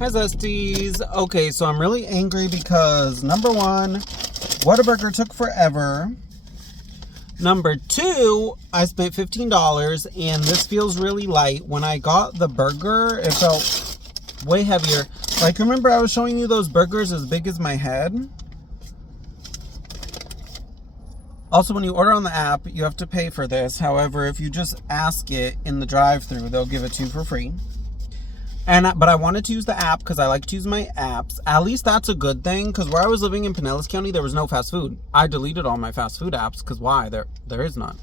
Hi zesties. Okay, so I'm really angry because number one, Whataburger took forever. Number two, I spent $15 and this feels really light. When I got the burger, it felt way heavier. Like, remember I was showing you those burgers as big as my head? Also, when you order on the app, you have to pay for this. However, if you just ask it in the drive-thru, they'll give it to you for free. But I wanted to use the app because I like to use my apps. At least that's a good thing, because where I was living in Pinellas County, there was no fast food. I deleted all my fast food apps because why? There is none.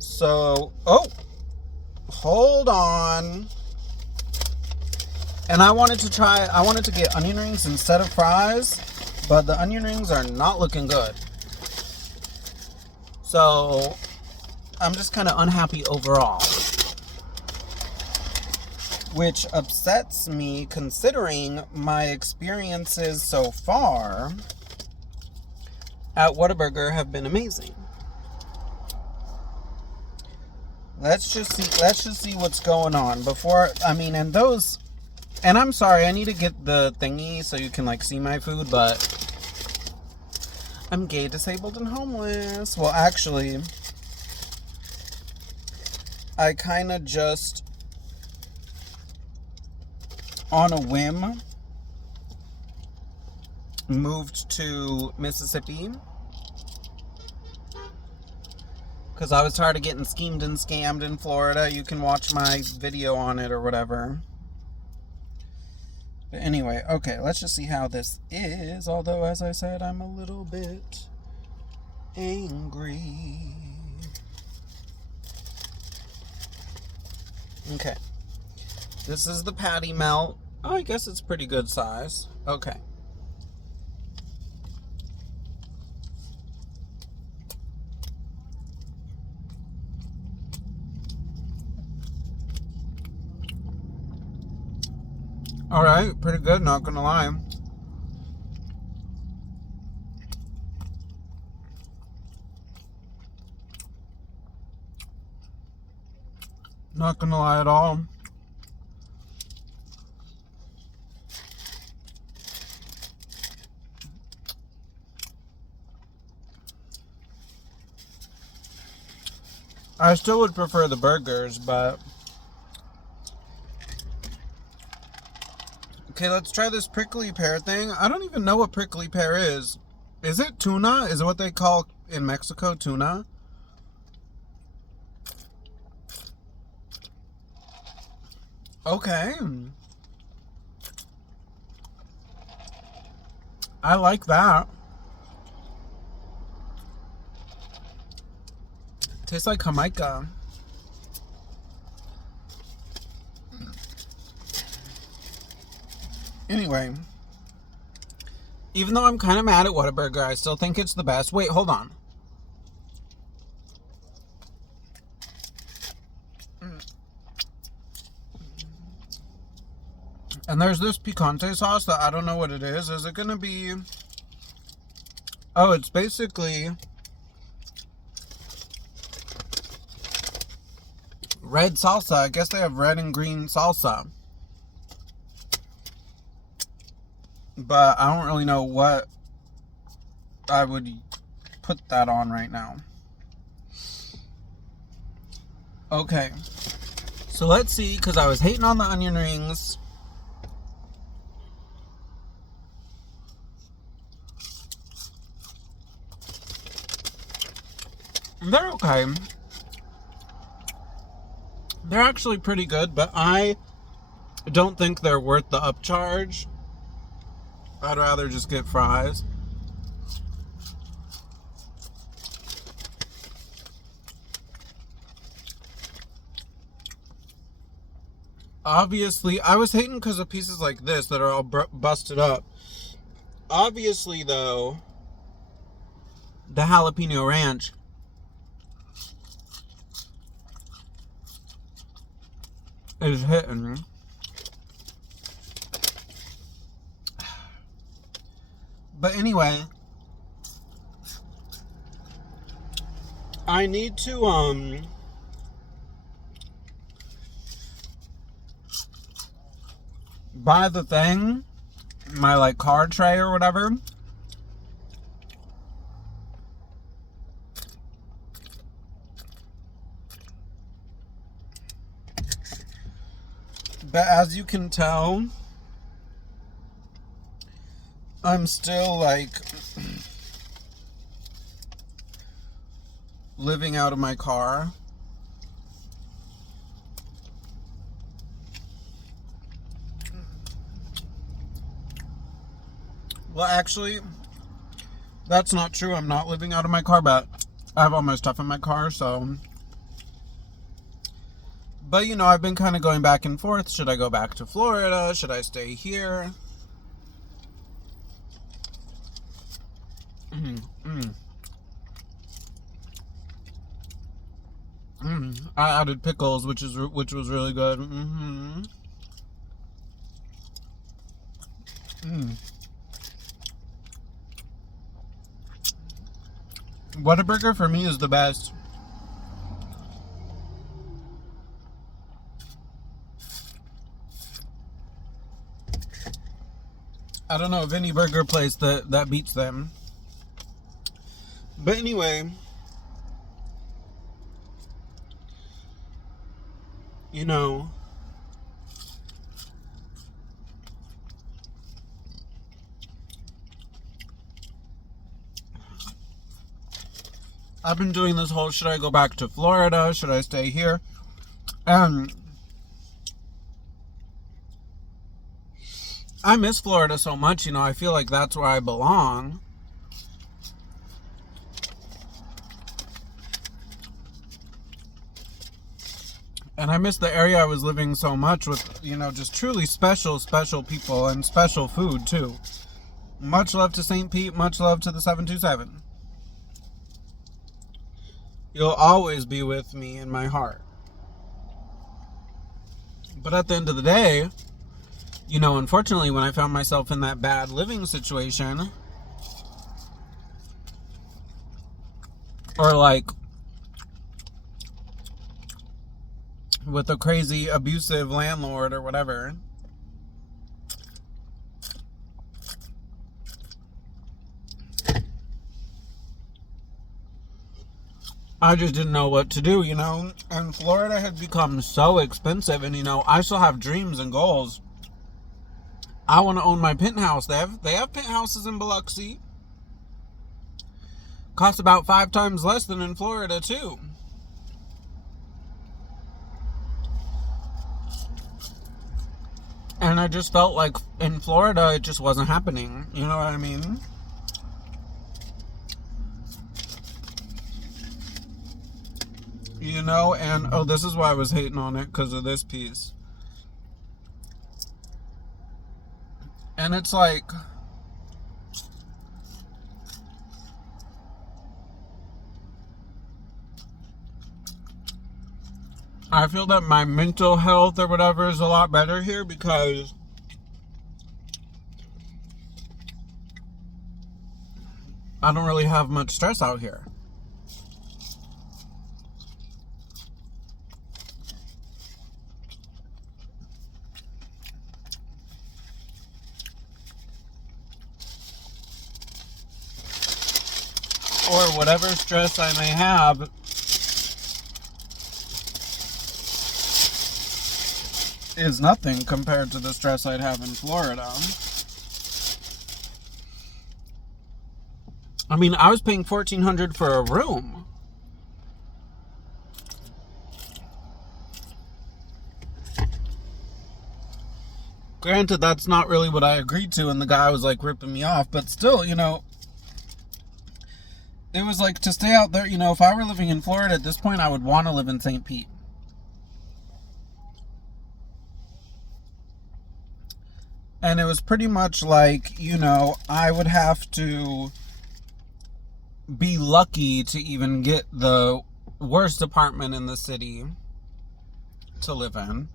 So, oh, hold on. And I wanted to get onion rings instead of fries, but the onion rings are not looking good. So, I'm just kind of unhappy overall. Which upsets me considering my experiences so far at Whataburger have been amazing. Let's just see what's going on and I'm sorry, I need to get the thingy so you can like see my food, but I'm gay, disabled, and homeless. Well, actually, I kind of just on a whim moved to Mississippi because I was tired of getting schemed and scammed in Florida. You can watch my video on it or whatever. But anyway, okay, let's just see how this is. Although, as I said, I'm a little bit angry. Okay. This is the patty melt. Oh, I guess it's pretty good size. Okay. Alright, pretty good, not gonna lie. Not gonna lie at all. I still would prefer the burgers, but... Okay, let's try this prickly pear thing. I don't even know what prickly pear is. Is it tuna? Is it what they call in Mexico tuna? Okay. I like that. Tastes like Jamaica. Anyway, even though I'm kind of mad at Whataburger, I still think it's the best. Wait, hold on. And there's this picante sauce that I don't know what it is. Is it going to be... Oh, it's basically red salsa. I guess they have red and green salsa. But I don't really know what I would put that on right now. Okay. So let's see, because I was hating on the onion rings. They're okay. They're actually pretty good, but I don't think they're worth the upcharge. I'd rather just get fries. Obviously, I was hating because of pieces like this that are all busted up. Obviously, though, the jalapeno ranch is hitting. But anyway, I need to buy the thing, my like card tray or whatever. But as you can tell, I'm still like living out of my car. Well, actually, that's not true. I'm not living out of my car, but I have all my stuff in my car, so. But, you know, I've been kind of going back and forth. Should I go back to Florida? Should I stay here? I added pickles, which was really good. Whataburger for me is the best. I don't know of any burger place that beats them. But anyway, you know, I've been doing this whole, should I go back to Florida? Should I stay here? And I miss Florida so much, you know, I feel like that's where I belong. And I miss the area I was living so much with, you know, just truly special people and special food, too. Much love to St. Pete. Much love to the 727. You'll always be with me in my heart. But at the end of the day, you know, unfortunately, when I found myself in that bad living situation, or like with a crazy abusive landlord or whatever, I just didn't know what to do, you know. And Florida had become so expensive, and you know, I still have dreams and goals. I want to own my penthouse. They have penthouses in Biloxi. Cost about 5 times less than in Florida too. And I just felt like in Florida it just wasn't happening. You know what I mean? You know, and oh, this is why I was hating on it, because of this piece. And it's like, I feel that my mental health or whatever is a lot better here because I don't really have much stress out here. Or whatever stress I may have is nothing compared to the stress I'd have in Florida. I mean, I was paying $1,400 for a room. Granted, that's not really what I agreed to, and the guy was like ripping me off, but still, you know, it was like to stay out there, you know, if I were living in Florida at this point, I would want to live in St. Pete. And it was pretty much like, you know, I would have to be lucky to even get the worst apartment in the city to live in.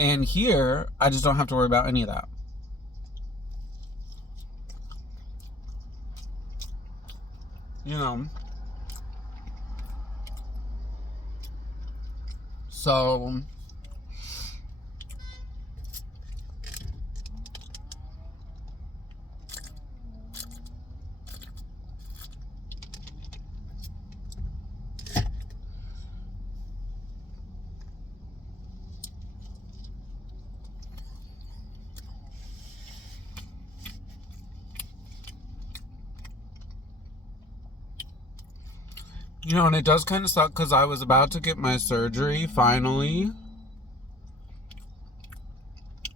And here, I just don't have to worry about any of that. You know. So You know, and it does kind of suck because I was about to get my surgery finally.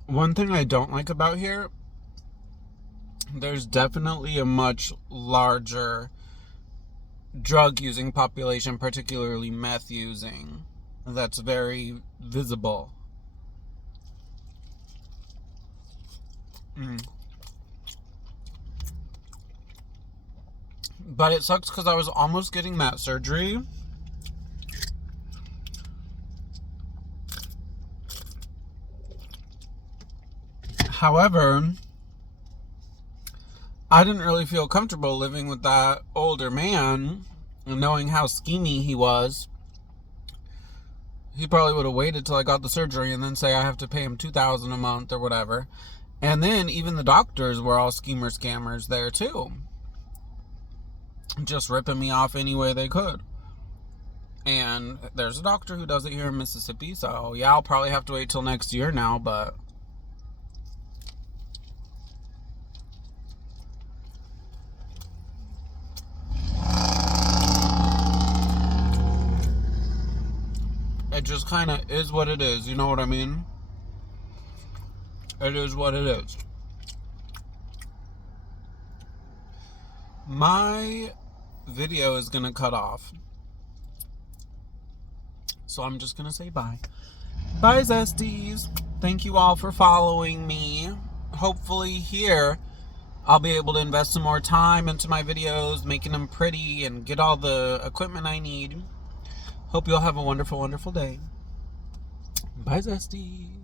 One thing I don't like about here, there's definitely a much larger drug using population, particularly meth using. That's very visible. But it sucks because I was almost getting that surgery. However, I didn't really feel comfortable living with that older man and knowing how schemy he was. He probably would have waited till I got the surgery and then say I have to pay him $2,000 a month or whatever. And then even the doctors were all schemers, scammers there too. Just ripping me off any way they could. And there's a doctor who does it here in Mississippi, so yeah, I'll probably have to wait till next year now, but it just kind of is what it is, you know what I mean? It is what it is. My video is gonna cut off, so I'm just gonna say bye. Bye, zesties. Thank you all for following me. Hopefully here I'll be able to invest some more time into my videos, making them pretty and get all the equipment I need. Hope you'll have a wonderful, wonderful day. Bye, zesties.